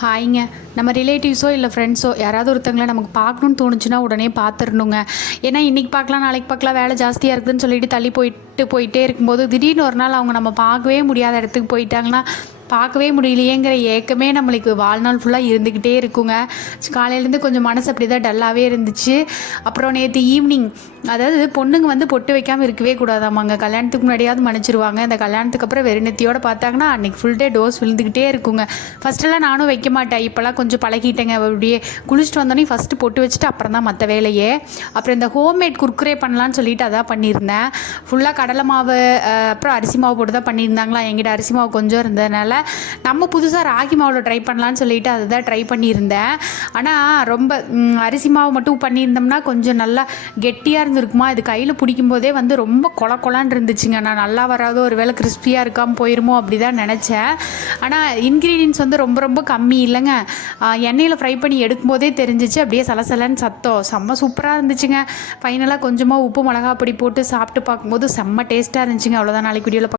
ஹாய்ங்க. நம்ம ரிலேட்டிவ்ஸோ இல்லை ஃப்ரெண்ட்ஸோ யாராவது ஒருத்தங்கள நமக்கு பார்க்கணுன்னு தோணுச்சுன்னா உடனே பார்த்துடணுங்க. ஏன்னா இன்றைக்கி பார்க்கலாம், நாளைக்கு பார்க்கலாம், வேலை ஜாஸ்தியாக இருக்குதுன்னு சொல்லிட்டு தள்ளி போயிட்டே இருக்கும்போது திடீர்னு ஒரு நாள் அவங்க நம்ம பார்க்கவே முடியாத இடத்துக்கு போயிட்டாங்கன்னா பார்க்கவே முடியலையேங்கிற ஏக்கமே நம்மளுக்கு வாழ்நாள் ஃபுல்லாக இருந்துக்கிட்டே இருக்குங்க. காலையிலேருந்து கொஞ்சம் மனசு அப்படி தான் டல்லாகவே இருந்துச்சு. அப்புறம் நேற்று ஈவினிங், அதாவது பொண்ணுங்க வந்து பொட்டு வைக்காமல் இருக்கவே கூடாதாமாங்க. கல்யாணத்துக்கு முன்னாடியாவது மன்னிச்சிருவாங்க. இந்த கல்யாணத்துக்கு அப்புறம் வெறுநெத்தியோடு பார்த்தாங்கன்னா அன்றைக்கி ஃபுல் டே டோஸ் விழுந்துக்கிட்டே இருக்குங்க. ஃபஸ்ட்டெல்லாம் நானும் வைக்க மாட்டேன், இப்போல்லாம் கொஞ்சம் பழகிட்டேங்க. அப்படியே குளிச்சுட்டு வந்தோடனே ஃபஸ்ட்டு பொட்டு வச்சுட்டு அப்புறம் தான் மற்ற வேலையே. அப்புறம் இந்த ஹோம்மேட் குர்குரே பண்ணலான்னு சொல்லிட்டு அதான் பண்ணியிருந்தேன். ஃபுல்லாக கடலை மாவு அப்புறம் அரிசி மாவு போட்டு தான் பண்ணியிருந்தாங்களா. எங்கிட்ட அரிசி மாவு கொஞ்சம் இருந்ததுனால நம்ம புதுசாக ராகி மாவில் ட்ரை பண்ணலான்னு சொல்லிட்டு அதை தான் ட்ரை பண்ணியிருந்தேன். ஆனால் ரொம்ப அரிசி மாவு மட்டும் பண்ணியிருந்தோம்னா கொஞ்சம் நல்லா கெட்டியாக இருந்திருக்குமா. இது கையில் பிடிக்கும் போதே வந்து ரொம்ப கொலான்னு இருந்துச்சுங்க. நான் நல்லா வராதோ, ஒரு வேளை கிறிஸ்பியாக இருக்காமல் போயிருமோ அப்படி தான் நினச்சேன். ஆனால் இன்க்ரீடியன்ஸ் வந்து ரொம்ப ரொம்ப கம்மி இல்லைங்க. எண்ணெயில் ஃப்ரை பண்ணி எடுக்கும்போதே தெரிஞ்சிச்சு. அப்படியே சலசலன்னு சத்தம் செம்ம சூப்பராக இருந்துச்சுங்க. ஃபைனலாக கொஞ்சமாக உப்பு மிளகா பொடி போட்டு சாப்பிட்டு பார்க்கும்போது செம்ம டேஸ்ட்டாக இருந்துச்சுங்க. அவ்வளோதான். நாளைக்கு வீடியோவில்